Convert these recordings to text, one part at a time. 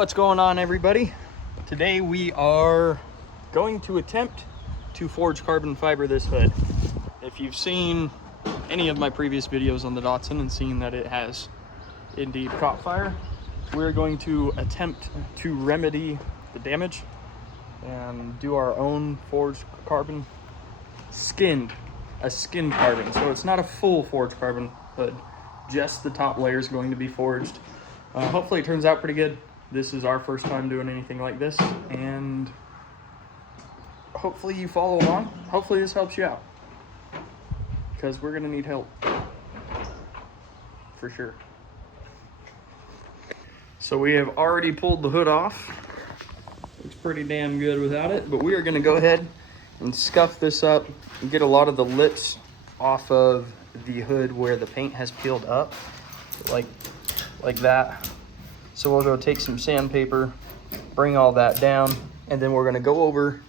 What's going on, everybody? Today we are going to attempt to forge carbon fiber this hood. If you've seen any of my previous videos on the Datsun and seen that it has indeed caught fire, we're going to attempt to remedy the damage and do our own forged carbon, a skinned carbon. So it's not a full forged carbon hood, just the top layer is going to be forged. Hopefully it turns out pretty good. This is our first time doing anything like this, and hopefully you follow along. Hopefully this helps you out, because we're gonna need help for sure. So we have already pulled the hood off. Looks pretty damn good without it, but we are gonna go ahead and scuff this up and get a lot of the lips off of the hood where the paint has peeled up, like that. So we'll go take some sandpaper, bring all that down, and then we're gonna go over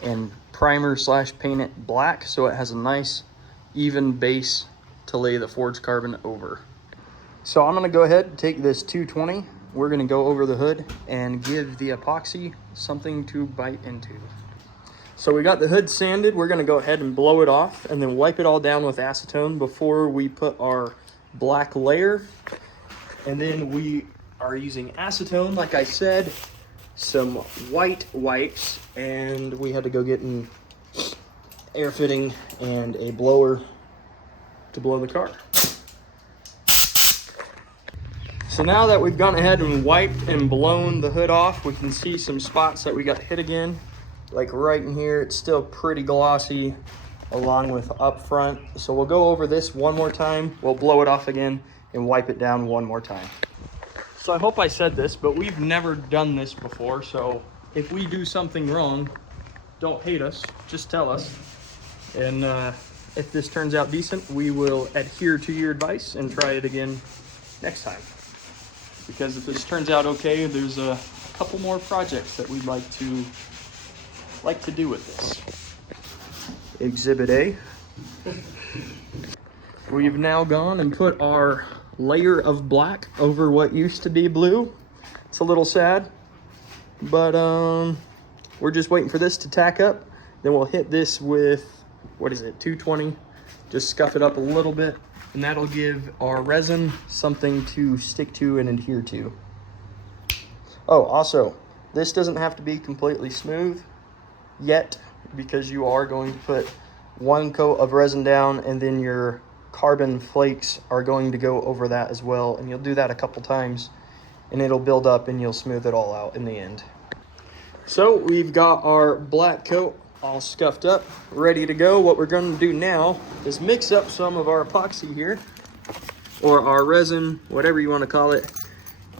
and primer / paint it black so it has a nice even base to lay the forged carbon over. So I'm gonna go ahead and take this 220. We're gonna go over the hood and give the epoxy something to bite into. So we got the hood sanded. We're gonna go ahead and blow it off and then wipe it all down with acetone before we put our black layer. And then we are using acetone, like I said, some white wipes, and we had to go get an air fitting and a blower to blow the car. So now that we've gone ahead and wiped and blown the hood off, we can see some spots that we got hit again. Like right in here, it's still pretty glossy along with up front. So we'll go over this one more time, we'll blow it off again and wipe it down one more time. So I hope I said this, but we've never done this before. So if we do something wrong, don't hate us, just tell us. And if this turns out decent, we will adhere to your advice and try it again next time. Because if this turns out okay, there's a couple more projects that we'd like to do with this. Exhibit A. We've now gone and put our layer of black over what used to be blue. It's a little sad, but we're just waiting for this to tack up. Then we'll hit this with, what is it, 220. Just scuff it up a little bit, and that'll give our resin something to stick to and adhere to. Oh, also, this doesn't have to be completely smooth yet, because you are going to put one coat of resin down, and then your carbon flakes are going to go over that as well, and you'll do that a couple times and it'll build up and you'll smooth it all out in the end. So we've got our black coat all scuffed up, ready to go. What we're going to do now is mix up some of our epoxy here, or our resin, whatever you want to call it.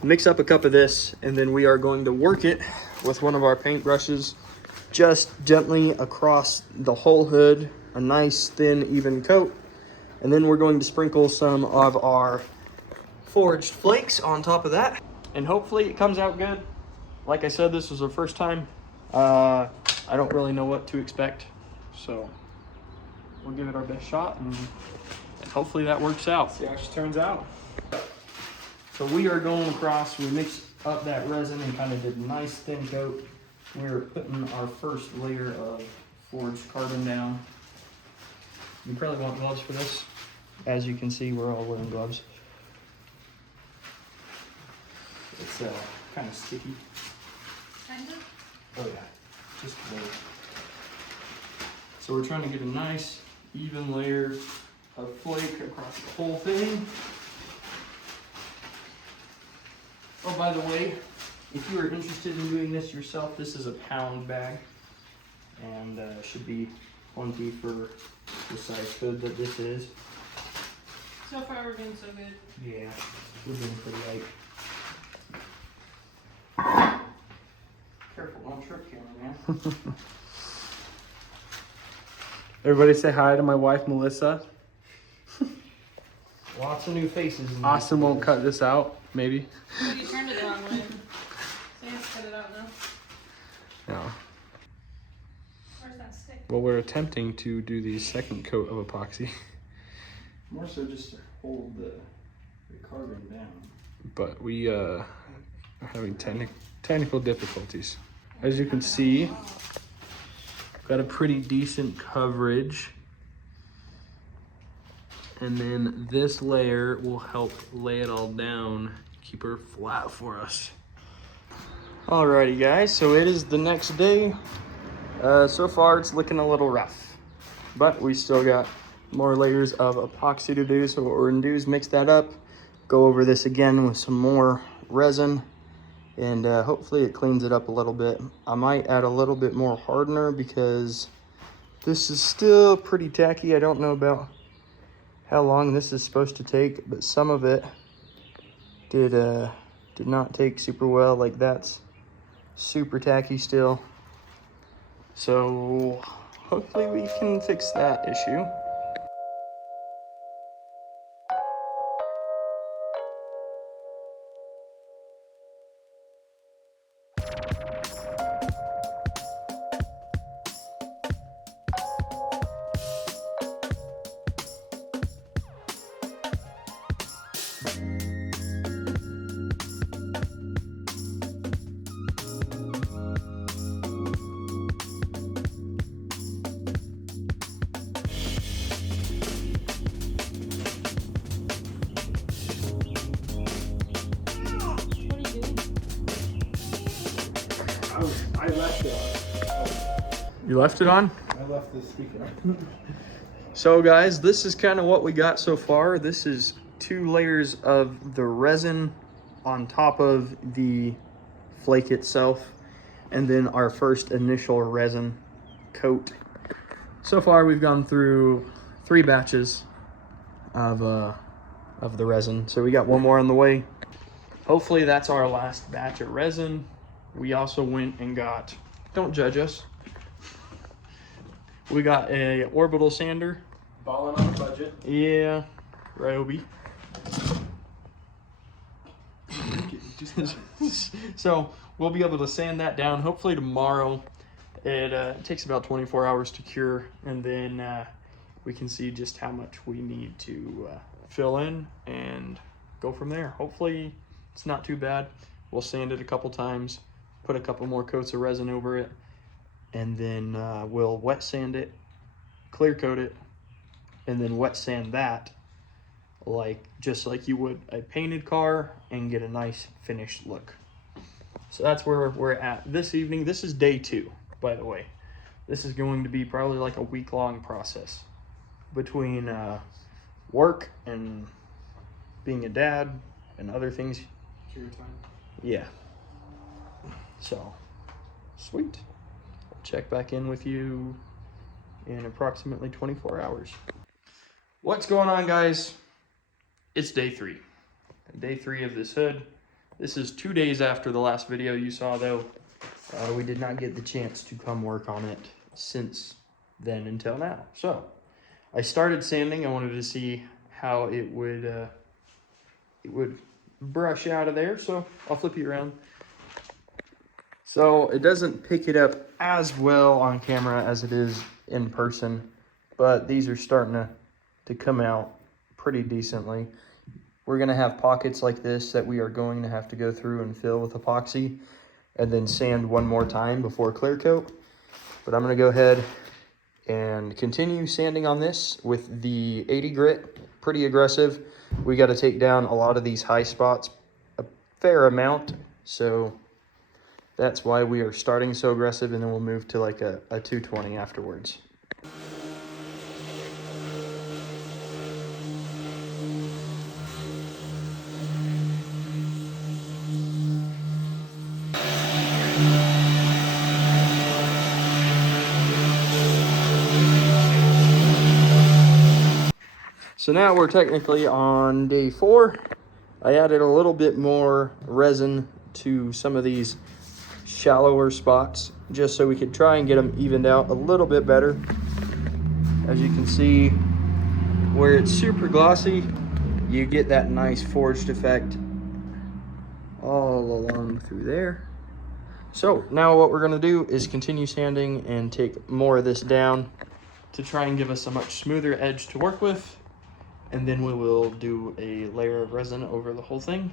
Mix up a cup of this, and then we are going to work it with one of our paint brushes just gently across the whole hood, a nice thin even coat. And then we're going to sprinkle some of our forged flakes on top of that. And hopefully it comes out good. Like I said, this was our first time. I don't really know what to expect. So we'll give it our best shot, and hopefully that works out. See how she turns out. So we are going across, we mixed up that resin and kind of did a nice thin coat. We're putting our first layer of forged carbon down. You probably want gloves for this. As you can see, we're all wearing gloves. It's kind of sticky. Kind of? Oh yeah, just a little. So we're trying to get a nice, even layer of flake across the whole thing. Oh, by the way, if you are interested in doing this yourself, this is a pound bag, and should be plenty for the size hood that this is. So far we're doing so good. Yeah, we're doing pretty light. Careful, don't trip here, man. Everybody say hi to my wife, Melissa. Lots of new faces. Austin won't cut this out, maybe. You turned it the wrong way. So you have to cut it out now. No. Where's that stick? Well, we're attempting to do the second coat of epoxy, More so just to hold the carbon down. but we I'm having technical difficulties. As you can see, got a pretty decent coverage. And then this layer will help lay it all down, keep her flat for us. Alrighty guys, so it is the next day. So far it's looking a little rough, but we still got more layers of epoxy to do. So what we're gonna do is mix that up, go over this again with some more resin, and hopefully it cleans it up a little bit. I might add a little bit more hardener because this is still pretty tacky. I don't know about how long this is supposed to take, but some of it did not take super well. Like that's super tacky still. So hopefully we can fix that issue. I left it on. You left it on? I left the speaker. So guys, this is kind of what we got so far. This is 2 layers of the resin on top of the flake itself, and then our first initial resin coat. So far we've gone through 3 batches of the resin. So we got 1 more on the way. Hopefully that's our last batch of resin. We also went and got, don't judge us, we got a orbital sander. Balling on a budget. Yeah, Ryobi. So we'll be able to sand that down hopefully tomorrow. It takes about 24 hours to cure, and then we can see just how much we need to fill in and go from there. Hopefully it's not too bad. We'll sand it a couple times, put a couple more coats of resin over it, and then we'll wet sand it, clear coat it, and then wet sand that just like you would a painted car, and get a nice finished look. So that's where we're at this evening. This is day 2, by the way. This is going to be probably like a week-long process between work and being a dad and other things. Cure time. Yeah. So, sweet. I'll check back in with you in approximately 24 hours. What's going on, guys? It's day 3. Day 3 of this hood. This is 2 days after the last video you saw, though. We did not get the chance to come work on it since then until now. So, I started sanding. I wanted to see how it would brush out of there. So, I'll flip you around. So it doesn't pick it up as well on camera as it is in person, but these are starting to come out pretty decently. We're gonna have pockets like this that we are going to have to go through and fill with epoxy and then sand 1 more time before clear coat. But I'm gonna go ahead and continue sanding on this with the 80 grit, pretty aggressive. We gotta take down a lot of these high spots, a fair amount. So that's why we are starting so aggressive, and then we'll move to like a 220 afterwards. So now we're technically on day 4. I added a little bit more resin to some of these shallower spots just so we could try and get them evened out a little bit better. As you can see, where it's super glossy, you get that nice forged effect all along through there. So now what we're going to do is continue sanding and take more of this down to try and give us a much smoother edge to work with. And then we will do a layer of resin over the whole thing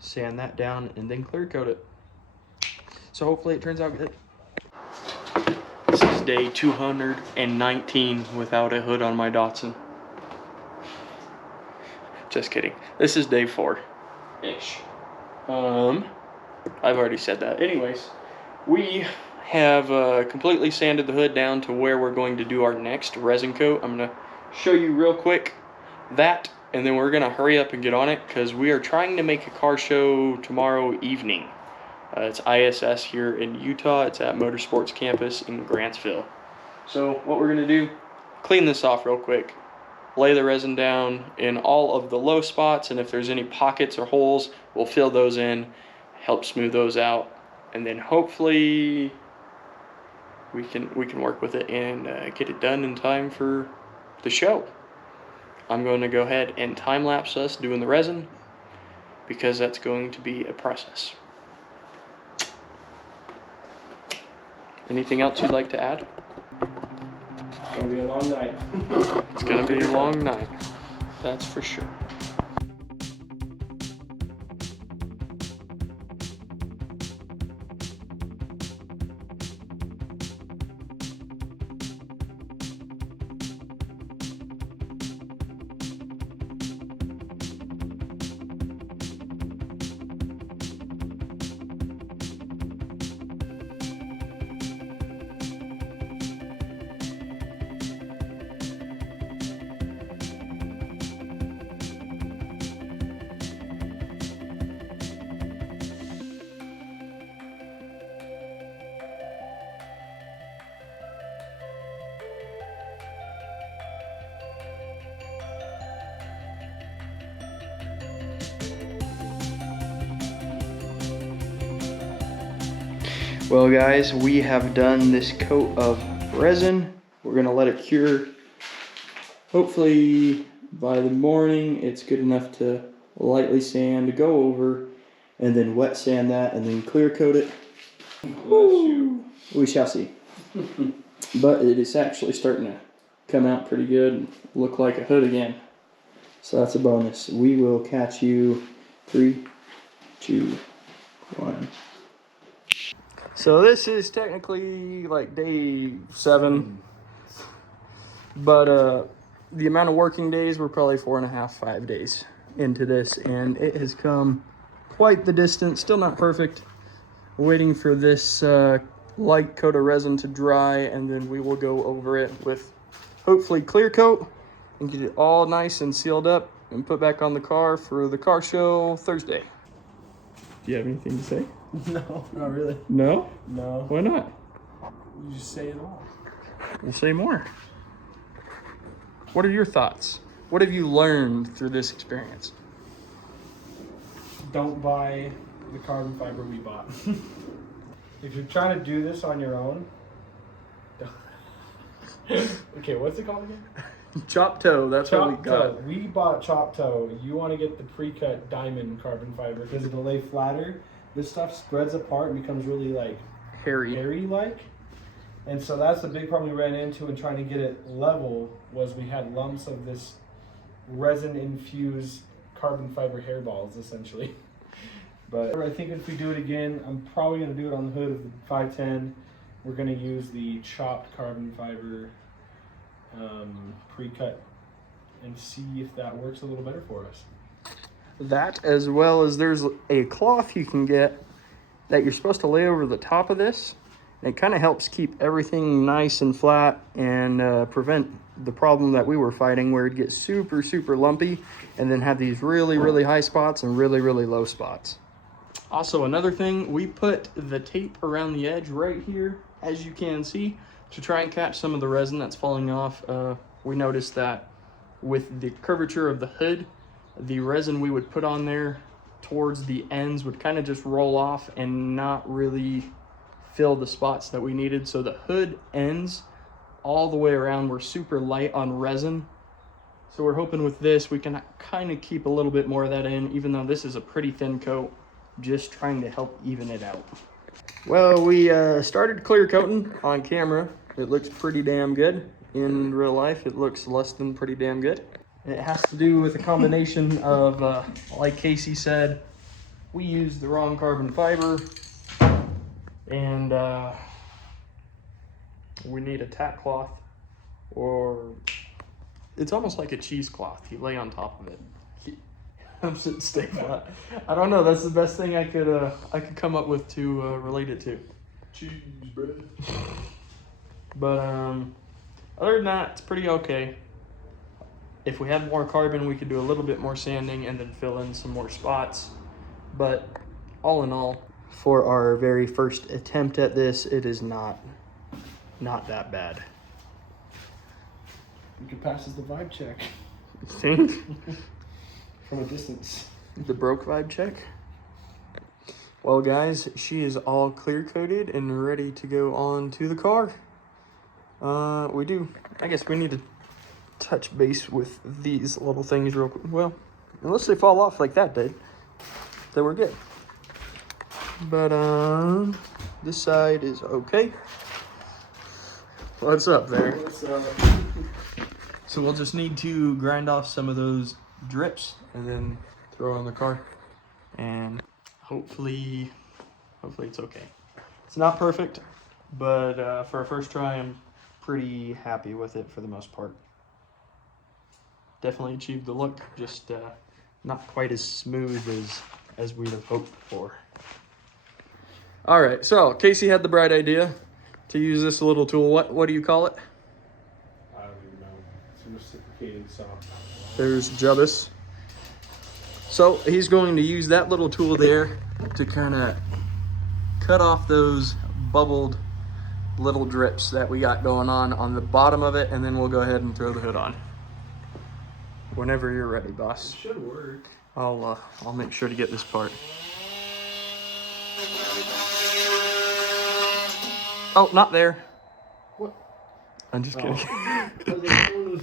sand that down, and then clear coat it. So hopefully it turns out good. This is day 219 without a hood on my Datsun. Just kidding. This is day 4-ish. I've already said that. Anyways, we have completely sanded the hood down to where we're going to do our next resin coat. I'm gonna show you real quick that, and then we're gonna hurry up and get on it because we are trying to make a car show tomorrow evening. It's ISS here in Utah. It's at Motorsports Campus in Grantsville. So what we're gonna do, clean this off real quick, lay the resin down in all of the low spots, and if there's any pockets or holes, we'll fill those in, help smooth those out, and then hopefully we can work with it and get it done in time for the show. I'm going to go ahead and time lapse us doing the resin because that's going to be a process. Anything else you'd like to add? It's gonna be a long night. It's gonna be a long night, that's for sure. Well guys, we have done this coat of resin. We're gonna let it cure. Hopefully by the morning it's good enough to lightly sand, go over, and then wet sand that, and then clear coat it. We shall see. But it is actually starting to come out pretty good and look like a hood again. So that's a bonus. We will catch you 3, 2, 1. So this is technically like day 7, but the amount of working days, we're probably 4.5, 5 days into this, and it has come quite the distance. Still not perfect. Waiting for this light coat of resin to dry, and then we will go over it with hopefully clear coat and get it all nice and sealed up and put back on the car for the car show Thursday. Do you have anything to say? No, not really. No? No. Why not? You just say it all. We'll say more. What are your thoughts? What have you learned through this experience? Don't buy the carbon fiber we bought. If you're trying to do this on your own, okay, what's it called again? Chop toe, that's what we Chop got. toe. We bought chop toe. You want to get the pre-cut diamond carbon fiber because it'll lay flatter. This stuff spreads apart and becomes really like hairy like. And so that's the big problem we ran into in trying to get it level was we had lumps of this resin infused carbon fiber hairballs essentially. But I think if we do it again, I'm probably going to do it on the hood of the 510. We're going to use the chopped carbon fiber pre-cut and see if that works a little better for us. That, as well as there's a cloth you can get that you're supposed to lay over the top of this. It kind of helps keep everything nice and flat and prevent the problem that we were fighting where it gets super, super lumpy and then have these really, really high spots and really, really low spots. Also, another thing, we put the tape around the edge right here, as you can see, to try and catch some of the resin that's falling off. We noticed that with the curvature of the hood, the resin we would put on there towards the ends would kind of just roll off and not really fill the spots that we needed. So the hood ends all the way around were super light on resin. So we're hoping with this we can kind of keep a little bit more of that in, even though this is a pretty thin coat, just trying to help even it out. Well, we started clear coating on camera. It looks pretty damn good. In real life, it looks less than pretty damn good. It has to do with a combination of, like Casey said, we used the wrong carbon fiber, and we need a tack cloth, or it's almost like a cheesecloth. You lay on top of it. Helps it stay flat. I don't know. That's the best thing I could come up with to relate it to. Cheese bread. But other than that, it's pretty okay. If we had more carbon, we could do a little bit more sanding and then fill in some more spots. But all in all, for our very first attempt at this, it is not that bad. You can pass as the vibe check Think? from a distance. The broke vibe check. Well, guys, she is all clear coated and ready to go on to the car. I guess we need to touch base with these little things real quick. Well, unless they fall off like that did, then we're good. But this side is okay. What's up there? What's up? So we'll just need to grind off some of those drips and then throw it on the car, and hopefully it's okay. It's not perfect, but for a first try, I'm pretty happy with it for the most part. Definitely achieved the look, just not quite as smooth as we'd have hoped for. All right, so Casey had the bright idea to use this little tool. What do you call it? I don't even know. It's a reciprocating saw. There's Jubbis. So he's going to use that little tool there to kind of cut off those bubbled little drips that we got going on the bottom of it, and then we'll go ahead and throw the hood on. Whenever you're ready, boss. It should work. I'll make sure to get this part. Oh, not there. What? I'm just kidding. Oh.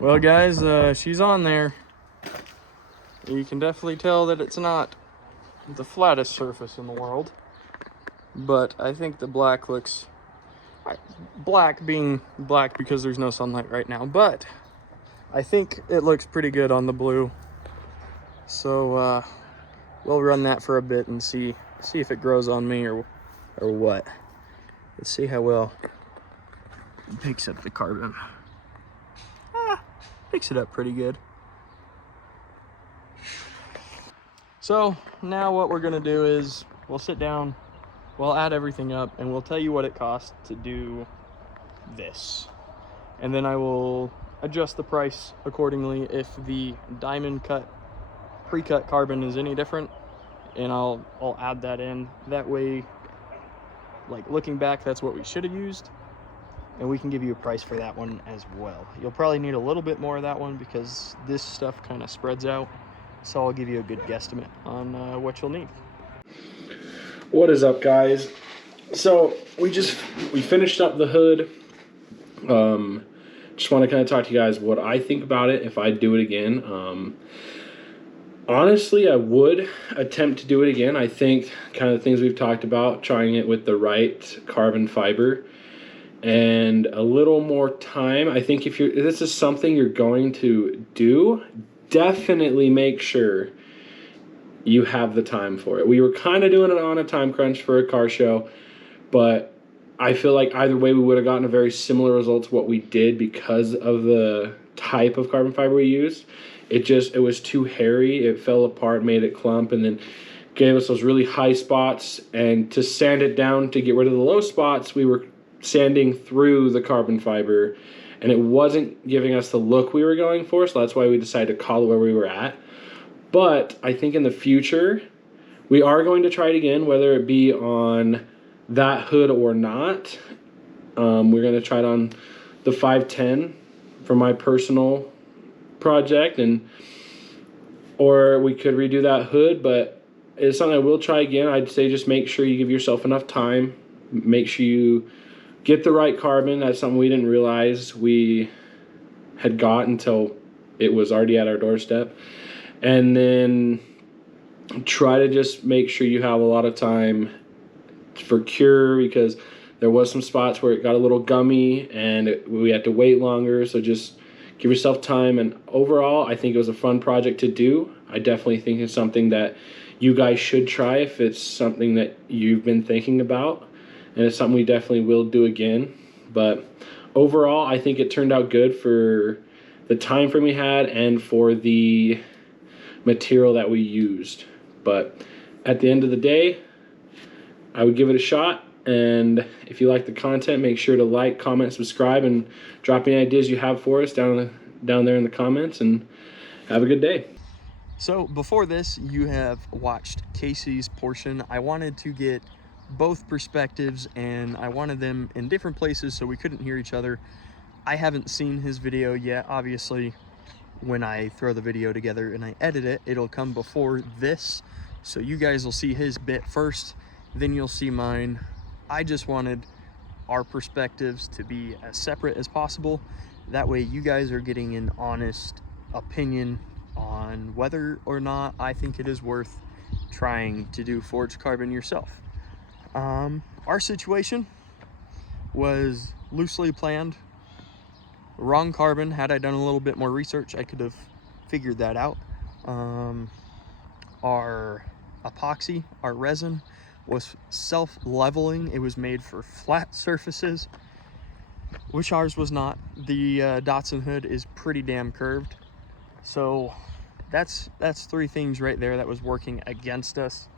Well, guys, she's on there. You can definitely tell that it's not the flattest surface in the world, but I think the black looks black, being black because there's no sunlight right now, but I think it looks pretty good on the blue. So we'll run that for a bit and see if it grows on me or what. Let's see how well it picks up the carbon. Picks it up pretty good. So now what we're gonna do is we'll sit down, we'll add everything up, and we'll tell you what it costs to do this. And then I will adjust the price accordingly if the diamond cut, pre-cut carbon is any different, and I'll add that in. That way, like looking back, that's what we should have used. And we can give you a price for that one as well. You'll probably need a little bit more of that one because this stuff kind of spreads out. So I'll give you a good guesstimate on what you'll need. What is up, guys? So we finished up the hood. Just want to kind of talk to you guys what I think about it if I do it again. Honestly, I would attempt to do it again. I think kind of the things we've talked about, trying it with the right carbon fiber and a little more time. I think if this is something you're going to do, definitely make sure you have the time for it. We were kind of doing it on a time crunch for a car show, but I feel like either way we would have gotten a very similar result to what we did because of the type of carbon fiber we used. It was too hairy. It fell apart, made it clump, and then gave us those really high spots. And to sand it down to get rid of the low spots, we were sanding through the carbon fiber, and it wasn't giving us the look we were going for, so that's why we decided to call it where we were at. But I think in the future we are going to try it again, whether it be on that hood or not. We're going to try it on the 510 for my personal project, or we could redo that hood, but it's something I will try again. I'd say just make sure you give yourself enough time make sure you get the right carbon. That's something we didn't realize we had got until it was already at our doorstep. And then try to just make sure you have a lot of time for cure, because there was some spots where it got a little gummy and we had to wait longer. So just give yourself time. And overall, I think it was a fun project to do. I definitely think it's something that you guys should try if it's something that you've been thinking about. And it's something we definitely will do again. But overall, I think it turned out good for the time frame we had and for the material that we used. But at the end of the day, I would give it a shot. And if you like the content, make sure to like, comment, subscribe, and drop any ideas you have for us down there in the comments. And have a good day. So before this, you have watched Casey's portion. I wanted to get both perspectives, and I wanted them in different places so we couldn't hear each other. I haven't seen his video yet. Obviously, when I throw the video together and I edit it, it'll come before this. So you guys will see his bit first, then you'll see mine. I just wanted our perspectives to be as separate as possible. That way you guys are getting an honest opinion on whether or not I think it is worth trying to do forged carbon yourself. Our situation was loosely planned. Wrong carbon. Had I done a little bit more research, I could have figured that out. Our epoxy, our resin, was self-leveling. It was made for flat surfaces, which ours was not. The Datsun hood is pretty damn curved. So that's three things right there that was working against us.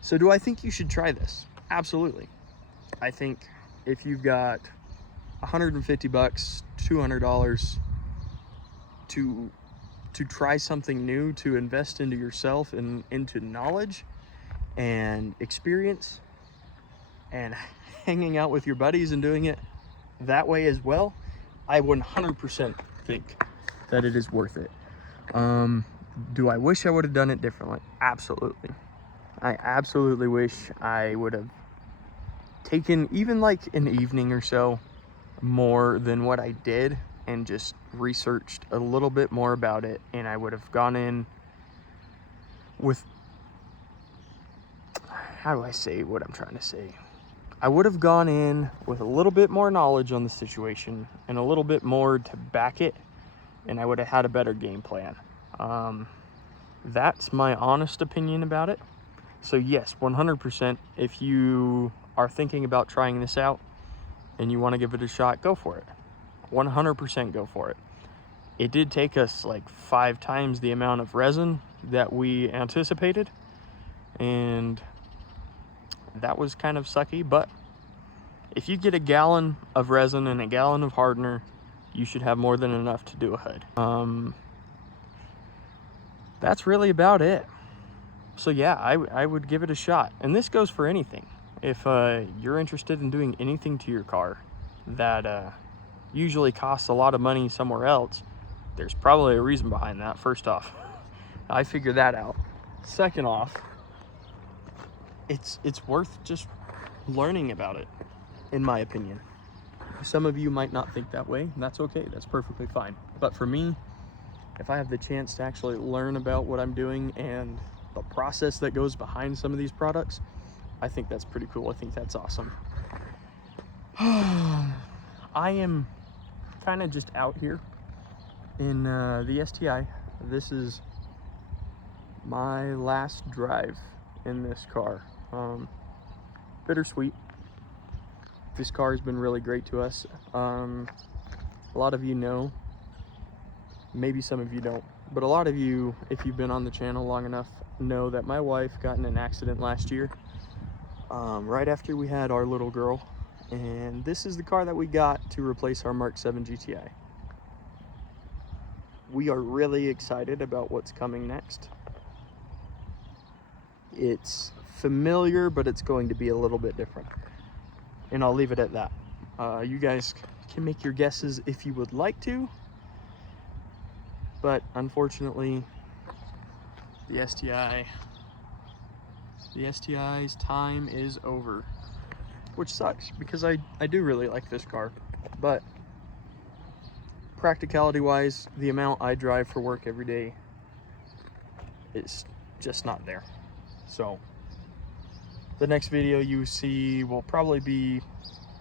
So do I think you should try this? Absolutely. I think if you've got $150, $200 to try something new, to invest into yourself and into knowledge and experience and hanging out with your buddies and doing it that way as well, I 100% think that it is worth it. Do I wish I would have done it differently? Absolutely. I absolutely wish I would have taken even like an evening or so more than what I did and just researched a little bit more about it, and I would have gone in with, how do I say what I'm trying to say? I would have gone in with a little bit more knowledge on the situation and a little bit more to back it, and I would have had a better game plan. That's my honest opinion about it. So yes, 100%, if you are thinking about trying this out and you want to give it a shot, go for it. 100% go for it. It did take us like 5 times the amount of resin that we anticipated, and that was kind of sucky. But if you get a gallon of resin and a gallon of hardener, you should have more than enough to do a hood. That's really about it. So yeah, I would give it a shot. And this goes for anything. If you're interested in doing anything to your car that usually costs a lot of money somewhere else, there's probably a reason behind that. First off, I figured that out. Second off, it's worth just learning about it, in my opinion. Some of you might not think that way, and that's okay. That's perfectly fine. But for me, if I have the chance to actually learn about what I'm doing and the process that goes behind some of these products, I think that's pretty cool. I think that's awesome. I am kind of just out here in the STI. This is my last drive in this car. Bittersweet. This car has been really great to us. A lot of you know, maybe some of you don't, but a lot of you, if you've been on the channel long enough, know that my wife got in an accident last year, right after we had our little girl, and this is the car that we got to replace our Mark 7 GTI. We are really excited about what's coming next. It's familiar, but it's going to be a little bit different, and I'll leave it at that. You guys can make your guesses if you would like to, but unfortunately, the STI's time is over. which sucks because I do really like this car, but practicality wise, the amount I drive for work every day is just not there. So the next video you see will probably be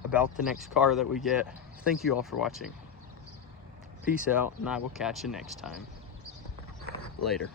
about the next car that we get. Thank you all for watching. Peace out, and I will catch you next time. Later.